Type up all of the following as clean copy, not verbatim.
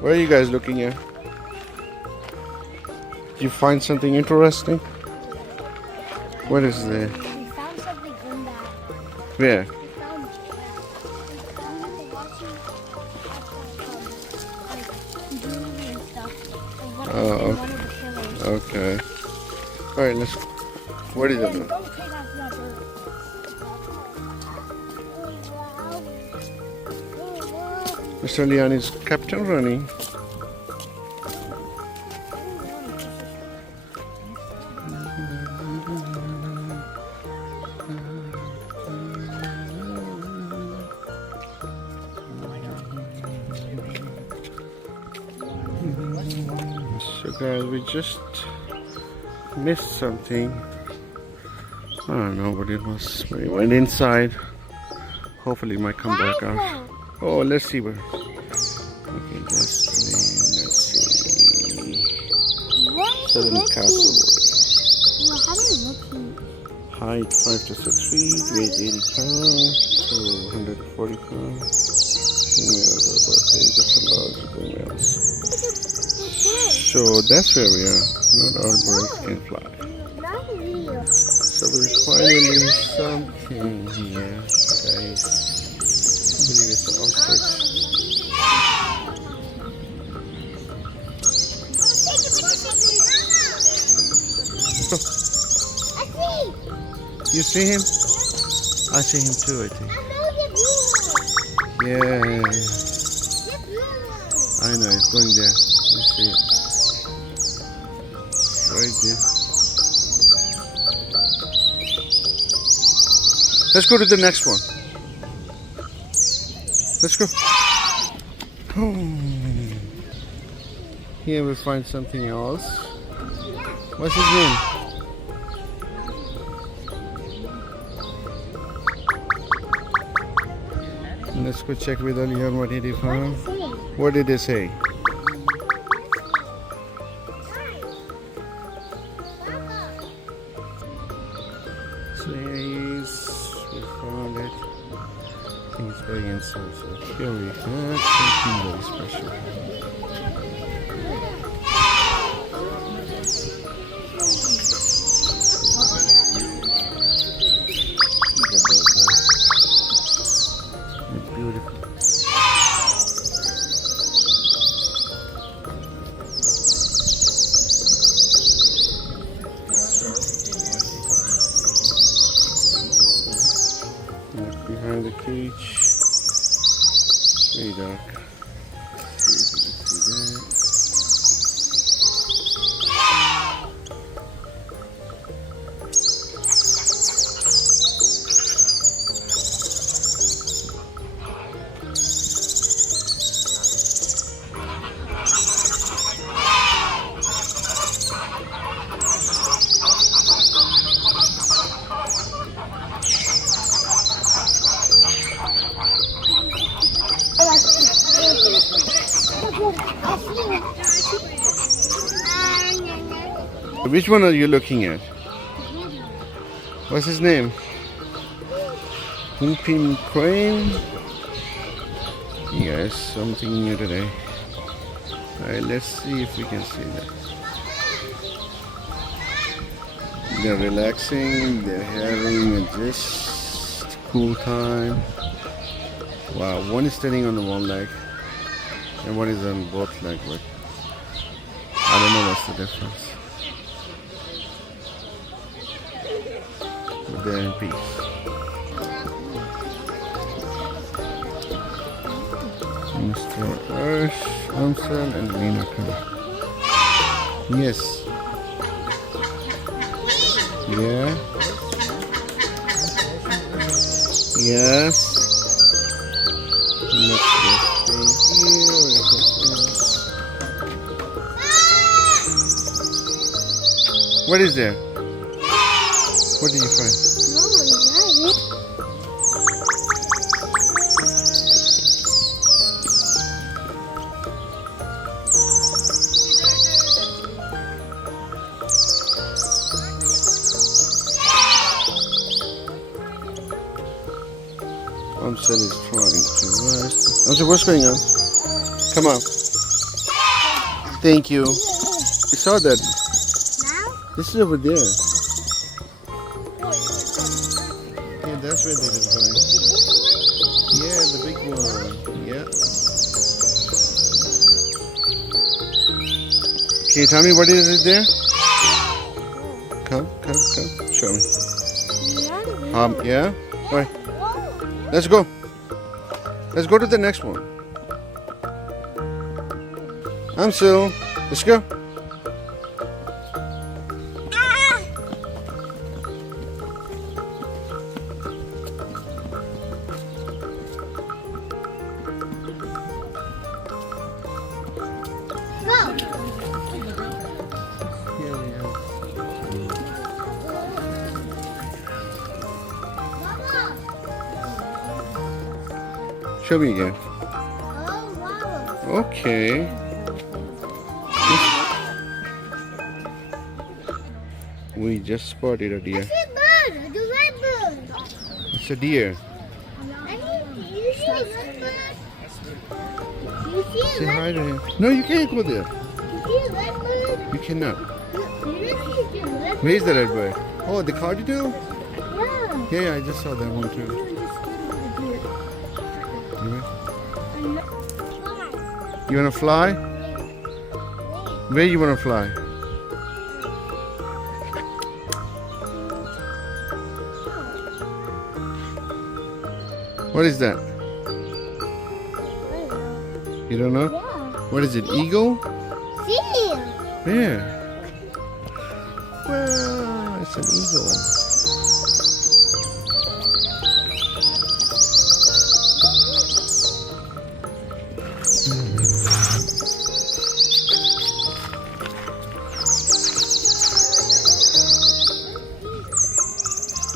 What are you guys looking at? Did you find something interesting? What is there? We found something in that. Where? We found the watching like jewelry and stuff. Oh, One of the pillars. okay. Alright, let's. What is it? Don't take after that bird. Mr. Alyan is Captain Running. So guys, we just missed something. I don't know what it was. We went inside. Hopefully it might come back out. Oh, let's see where. Okay, let's see. Southern Castle. How do you look? Height 5 to 6 feet, weight 80 pounds to 140 pounds. Females are about 80% larger than males. So that's where we are. Not all birds can fly. So we're finding something here, guys. I believe it's an ostrich. You see him? I see him too, I think. Yeah. I know, it's going there. You see it. Right there. Let's go to the next one. Let's go. Here we'll find something else. What's his name? Let's go check with Alyan what did he find. What did they say? So here he is. We found it. I think it's going inside. So here we have something very special. Beautiful. Look behind the cage. Very dark. See if you can see that. Which one are you looking at? What's his name? Pin Crane? Yes, something new today. Alright, let's see if we can see that. They're relaxing, they're having a just cool time. Wow, one is standing on the one leg and one is on both legs. But I don't know what's the difference. But they're in peace. Mr. Amsal and Lena come. Yes. Yeah. Yes. Let's just stay here. What is there? What did you find? Amsal is trying to rest. Amsal, what's going on? Come on. Thank you. I saw that. Now? This is over there. Yeah, that's where they is going. Yeah, the big one. Yeah. Can you tell me what is it there? Come. Show me. Yeah? Alright. Let's go. Let's go to the next one. Amsal, let's go. Here we are. Show me again. Okay. We just spotted a deer. Bird, the red bird. It's a deer. You see the red bird? You see Say a hi red to him. No, you can't go there. You see a red bird? You cannot. You Where's the red bird? Oh, the cardinal? Yeah. Yeah, I just saw that one too. You wanna fly? Where you wanna fly? What is that? You don't know? Yeah. What is it? Eagle? See? Where? Well, it's an eagle.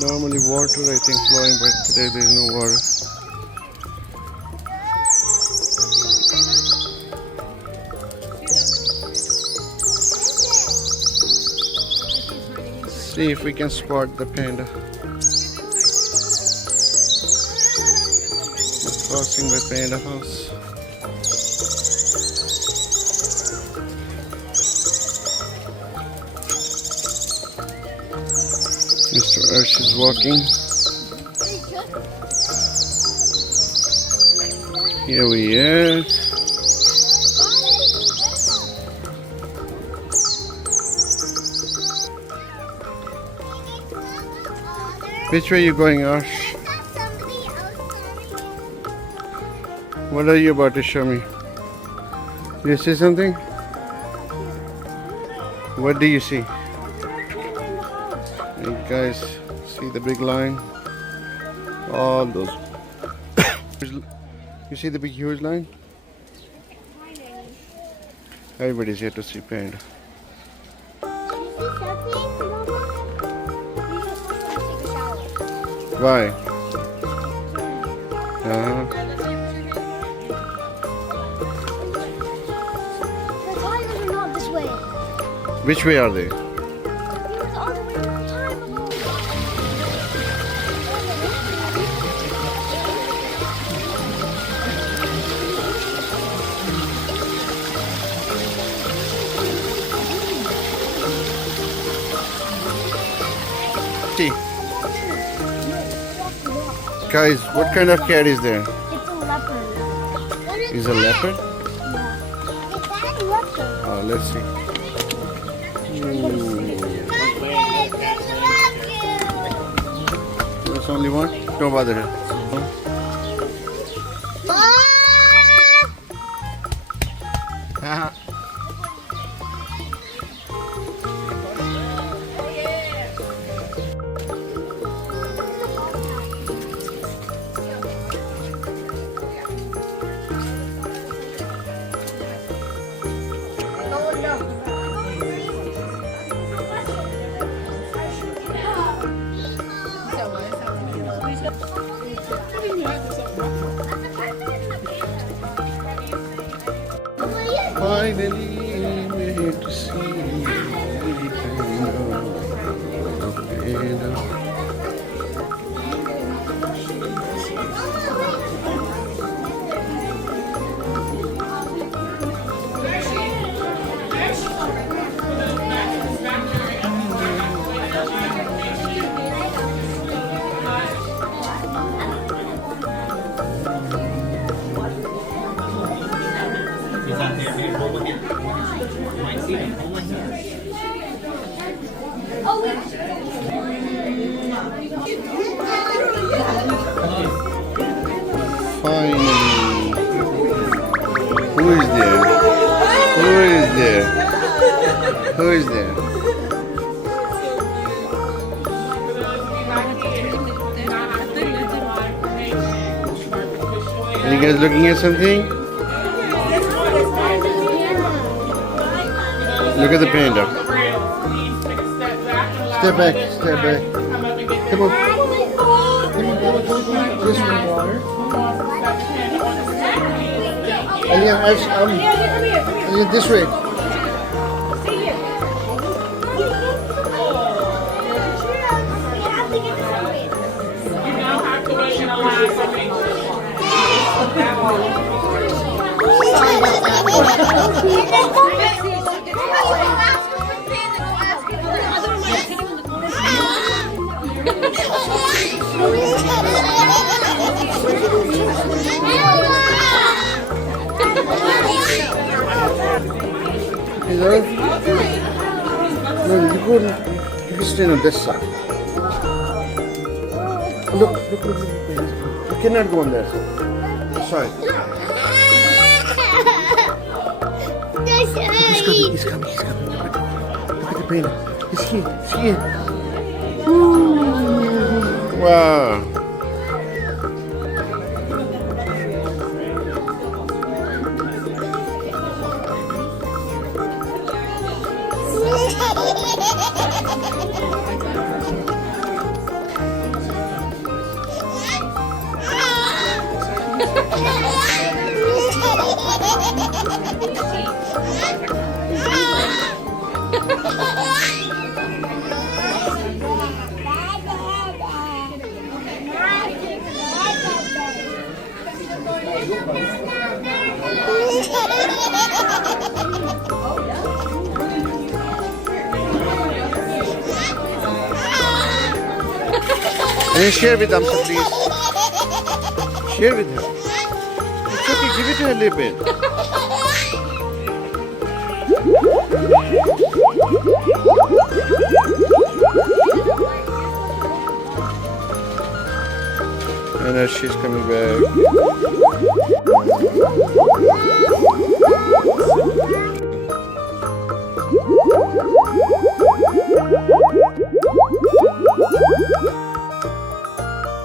Normally water I think flowing, but today there is no water. See if we can spot the panda. We're crossing by Panda House. Mr. Ursh is walking. Here we are. Which way are you going, Ursh? What are you about to show me? Do you see something? What do you see? You guys see the big line? All those. You see the big huge line? Everybody's here to see panda. Why? Which way are they? See. Guys, what kind of cat is there? It's a leopard. Is a leopard? Yeah. It's a leopard. Oh, let's see. There's only one? Don't bother her. Finally made to see the panda. Finally. Who is there? Who is there? Who is there? Are you guys looking at something? Look at the panda. Step back, step back. Come on. This one. Alyan, Alyan, this way. Hello? No, you can stand on this side. Look. You cannot go on that side. Sorry. He's coming. Look at the panda. He's here. Ooh. Wow. And then share with Amsa, please. Share with her. It's okay, give it to her a little bit. And now she's coming back.